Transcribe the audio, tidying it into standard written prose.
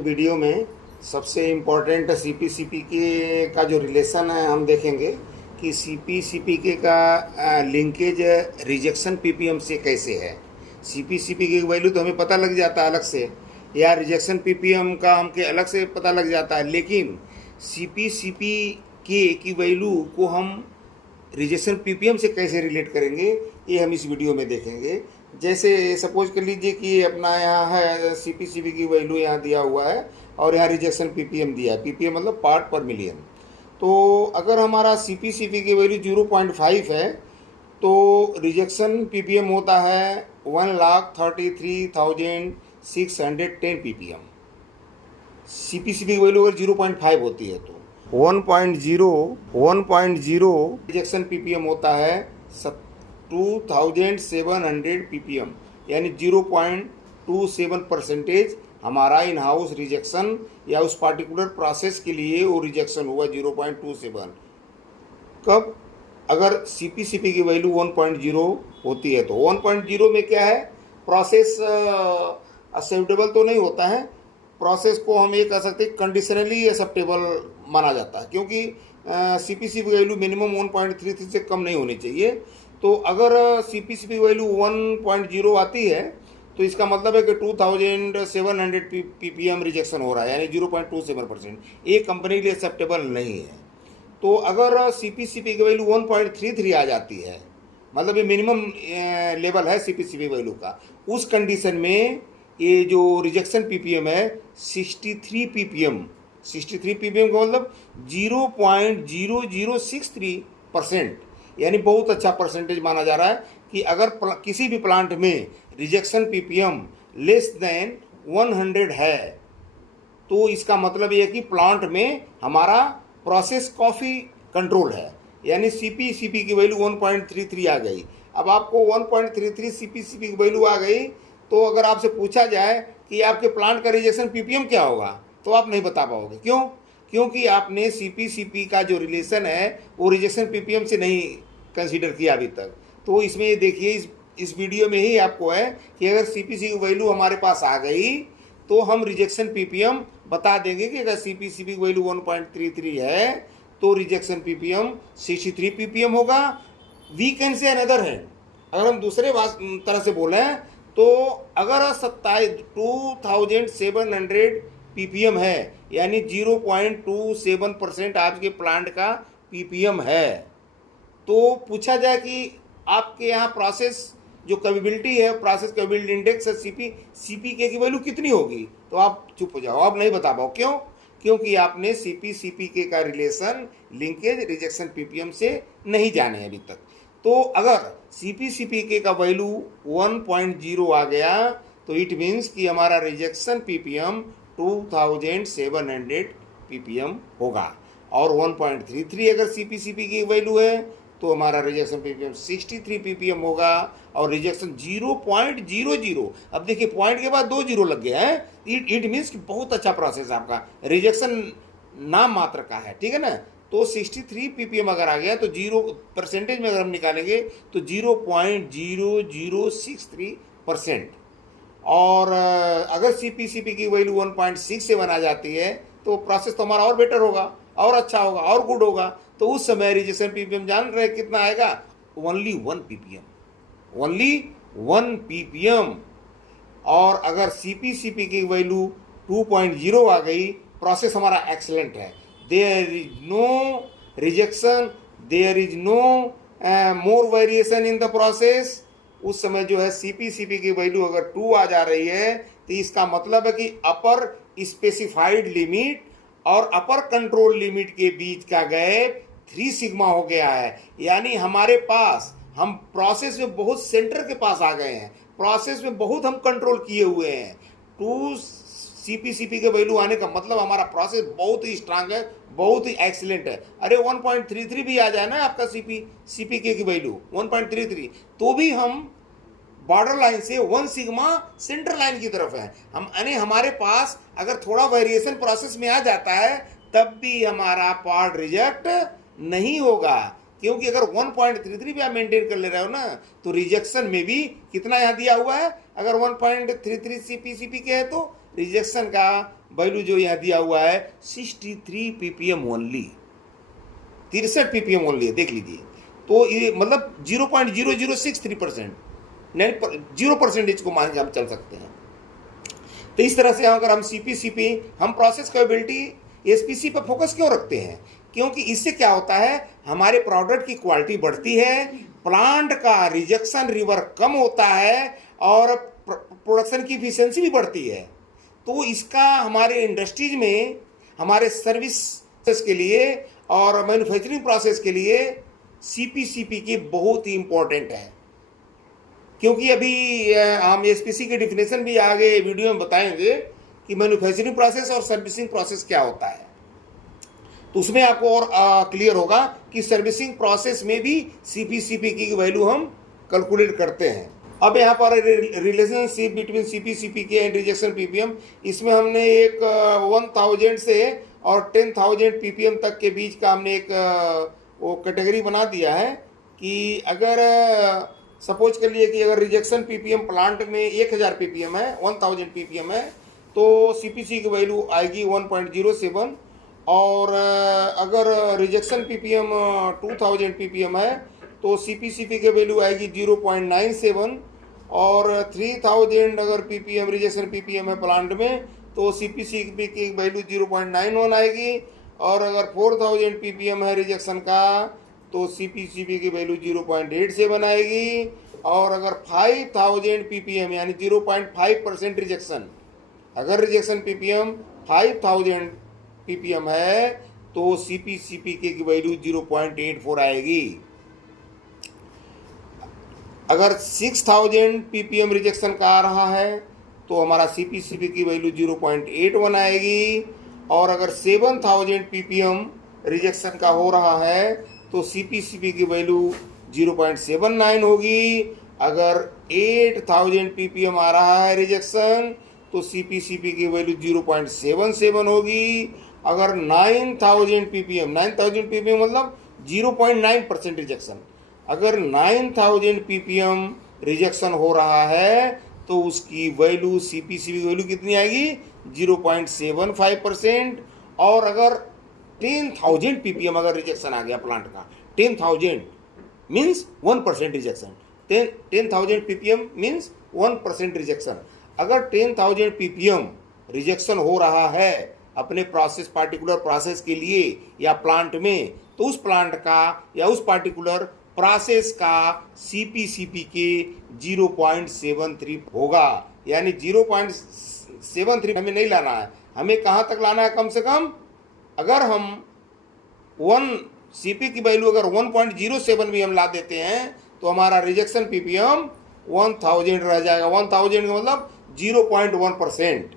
Video में सबसे important CP के का जो रिलेशन है हम देखेंगे कि सीपी के का लिंकेज रिजेक्शन पीपीएम से कैसे है। सीपी की वैल्यू तो हमें पता लग जाता है अलग से, या रिजेक्शन पीपीएम का हमके अलग से पता लग जाता है, लेकिन सीपी के की वैल्यू को हम रिजेक्शन पीपीएम से कैसे रिलेट करेंगे ये हम इस वीडियो में देखेंगे। जैसे सपोज कर लीजिए कि अपना यहाँ है सीपी की वैल्यू यहाँ दिया हुआ है और यहाँ रिजेक्शन पीपीएम दिया है। पीपीएम मतलब पार्ट पर मिलियन। तो अगर हमारा सीपी की वैल्यू 0.5 है तो रिजेक्शन पीपीएम होता है 1,33,610 पीपीएम। सीपी की वैल्यू अगर 0.5 होती है तो 1.0 रिजेक्शन पीपीएम होता है 2700 पीपीएम, यानी 0.27% हमारा इन हाउस रिजेक्शन या उस पार्टिकुलर प्रोसेस के लिए वो रिजेक्शन हुआ 0.27। कब? अगर सीपी की वैल्यू 1.0 होती है तो 1.0 में क्या है, प्रोसेस एक्सेप्टेबल तो नहीं होता है। प्रोसेस को हम ये कह सकते हैं कंडीशनली एक्सेप्टेबल माना जाता है, क्योंकि सीपी की वैल्यू मिनिमम 1.33 से कम नहीं होनी चाहिए। तो अगर सीपी की वैल्यू 1.0 आती है तो इसका मतलब है कि 2700 पीपीएम रिजेक्शन हो रहा है, यानी 0.27%। ये कंपनी के लिए एक्सेप्टेबल नहीं है। तो अगर सीपी की वैल्यू 1.33 आ जाती है, मतलब ये मिनिमम लेवल है सीपी वैल्यू का, उस कंडीशन में ये जो रिजेक्शन पीपीएम है 63 पीपीएम। 63 पीपीएम का मतलब 0.0063%, यानी बहुत अच्छा परसेंटेज माना जा रहा है कि अगर किसी भी प्लांट में रिजेक्शन पीपीएम लेस देन 100 है तो इसका मतलब ये है कि प्लांट में हमारा प्रोसेस काफ़ी कंट्रोल है, यानी सीपी की वैल्यू 1.33 आ गई। अब आपको 1.33 सीपी की वैल्यू आ गई तो अगर आपसे पूछा जाए कि आपके प्लांट का रिजेक्शन पीपीएम क्या होगा तो आप नहीं बता पाओगे। क्यों? क्योंकि आपने सीपी का जो रिलेशन है वो रिजेक्शन पीपीएम से नहीं कंसीडर किया अभी तक। तो इसमें ये देखिए, इस वीडियो में ही आपको है कि अगर सीपी की वैल्यू हमारे पास आ गई तो हम रिजेक्शन पीपीएम बता देंगे कि अगर सीपी की वैल्यू 1.33 है तो रिजेक्शन पीपीएम 63 पीपीएम होगा। वी कैन से अनदर है, अगर हम दूसरे तरह से बोलें तो अगर 2700 पीपीएम है, यानी 0.27% आपके प्लांट का पीपीएम है, तो पूछा जाए कि आपके यहाँ प्रोसेस जो कैपेबिलिटी है, प्रोसेस कैपेबिलिटी इंडेक्स है सीपी के की वैल्यू कितनी होगी, तो आप चुप हो जाओ, आप नहीं बता पाओ। क्यों? क्योंकि आपने सीपी के का रिलेशन लिंकेज रिजेक्शन पीपीएम से नहीं जाने अभी तक। तो अगर सीपी के का वैल्यू 1.0 आ गया तो इट मीन्स कि हमारा रिजेक्शन पीपीएम 2700 पीपीएम होगा, और 1.33 अगर सीपी की वैल्यू है तो हमारा रिजेक्शन पीपीएम 63 पीपीएम होगा, और रिजेक्शन 0.00। अब देखिए पॉइंट के बाद 2 जीरो लग गया है, इट मीन्स कि बहुत अच्छा प्रोसेस आपका, रिजेक्शन नाम मात्र का है, ठीक है ना। तो 63 पीपीएम अगर आ गया तो 0% में अगर हम निकालेंगे तो 0.0063%। और अगर सीपी की वैल्यू 1.67 आ जाती है तो प्रोसेस तो हमारा और बेटर होगा, और अच्छा होगा, और गुड होगा। तो उस समय रिजेक्शन पीपीएम जान रहे कितना आएगा? Only 1 ppm. और अगर सीपी की वैल्यू 2.0 आ गई, प्रोसेस हमारा एक्सीलेंट है, there is no rejection, there is no more variation in the process. उस समय जो है सीपी की वैल्यू अगर 2 आ जा रही है तो इसका मतलब है कि अपर स्पेसिफाइड लिमिट और अपर कंट्रोल लिमिट के बीच का गैप 3 सिग्मा हो गया है, यानी हमारे पास हम प्रोसेस में बहुत सेंटर के पास आ गए हैं, प्रोसेस में बहुत हम कंट्रोल किए हुए हैं। 2 सीपी के वैल्यू आने का मतलब हमारा प्रोसेस बहुत ही स्ट्रांग है, बहुत ही एक्सीलेंट है। अरे 1.33 भी आ जाए ना आपका सीपी की वैल्यू 1.33, तो भी हम बॉर्डर लाइन से 1 सिग्मा सेंटर लाइन की तरफ है हम, यानी हमारे पास अगर थोड़ा वेरिएशन प्रोसेस में आ जाता है तब भी हमारा पार्ट रिजेक्ट नहीं होगा, क्योंकि अगर 1.33 भी आप मेंटेन कर ले रहे हो ना तो रिजेक्शन में भी कितना यहाँ दिया हुआ है, अगर 1.33 सीपी के है तो रिजेक्शन का वैल्यू जो यहाँ दिया हुआ है 63 ppm ओनली, 63 ppm ओनली है, देख लीजिए। तो ये मतलब 0.0063%, 0% को मान के हम चल सकते हैं। तो इस तरह से अगर हम सीपी हम प्रोसेस कैपेबिलिटी एसपीसी पर फोकस क्यों रखते हैं? क्योंकि इससे क्या होता है, हमारे प्रोडक्ट की क्वालिटी बढ़ती है, प्लांट का रिजेक्शन रिवर्क कम होता है और प्रोडक्शन की इफिशिएंसी भी बढ़ती है। तो इसका हमारे इंडस्ट्रीज में, हमारे सर्विस के लिए और मैन्युफैक्चरिंग प्रोसेस के लिए सीपी की बहुत ही इम्पोर्टेंट है। क्योंकि अभी हम एसपीसी के डिफिनेशन भी आगे वीडियो में बताएंगे कि मैन्युफैक्चरिंग प्रोसेस और सर्विसिंग प्रोसेस क्या होता है, तो उसमें आपको और क्लियर होगा कि सर्विसिंग प्रोसेस में भी सीपी की वैल्यू हम कैलकुलेट करते हैं। अब यहाँ पर रिलेशनशिप बिटवीन सीपी के एंड रिजेक्शन पीपीएम, इसमें हमने एक 1000 से और 10,000 पीपीएम तक के बीच का हमने एक वो कैटेगरी बना दिया है कि अगर सपोज कर लिए कि अगर रिजेक्शन पीपीएम प्लांट में 1000 पीपीएम है, 1000 पीपीएम है, तो सीपीसी की वैल्यू आएगी 1.07, और अगर रिजेक्शन पीपीएम 2000 पीपीएम है तो सीपीसी की वैल्यू आएगी 0.97, और 3000 अगर पीपीएम रिजेक्शन पीपीएम है प्लांट में तो सीपीसी की वैल्यू 0.91 आएगी, और अगर 4000 पीपीएम है रिजेक्शन का तो सीपीसीबी की वैल्यू 0.87 आएगी, और अगर 5000 पीपीएम यानी 0.5% रिजेक्शन, अगर रिजेक्शन पीपीएम 5000 पीपीएम है तो सीपीसीपी की वैल्यू 0.84 आएगी। अगर 6000 पीपीएम रिजेक्शन का आ रहा है तो हमारा सीपीसीपी की वैल्यू 0.81 आएगी, और अगर 7000 पीपीएम रिजेक्शन का हो रहा है तो सीपीसीपी की वैल्यू 0.79 होगी। अगर 8000 पीपीएम आ रहा है रिजेक्शन तो सीपीसीपी की वैल्यू 0.77 होगी। अगर 9000 पीपीएम मतलब 0.9% रिजेक्शन, अगर 9000 पीपीएम रिजेक्शन हो रहा है तो उसकी वैल्यू सीपीसीबी की वैल्यू कितनी आएगी, 0.75%। और अगर 10,000 पीपीएम अगर रिजेक्शन आ गया प्लांट का, 10,000 means 1% rejection, 10,000 ppm means 1% rejection. अगर 10,000 पीपीएम रिजेक्शन हो रहा है अपने प्रोसेस, पार्टिकुलर प्रोसेस के लिए या प्लांट में, तो उस प्लांट का या उस पार्टिकुलर प्रोसेस का सीपीसीपी के 0.73 होगा। यानी 0.73 हमें नहीं लाना है, हमें कहाँ तक लाना है, कम से कम अगर हम 1 सीपी की वैल्यू अगर 1.07 भी हम ला देते हैं तो हमारा रिजेक्शन पीपीएम 1000 रह जाएगा। 1000 का मतलब 0.1%।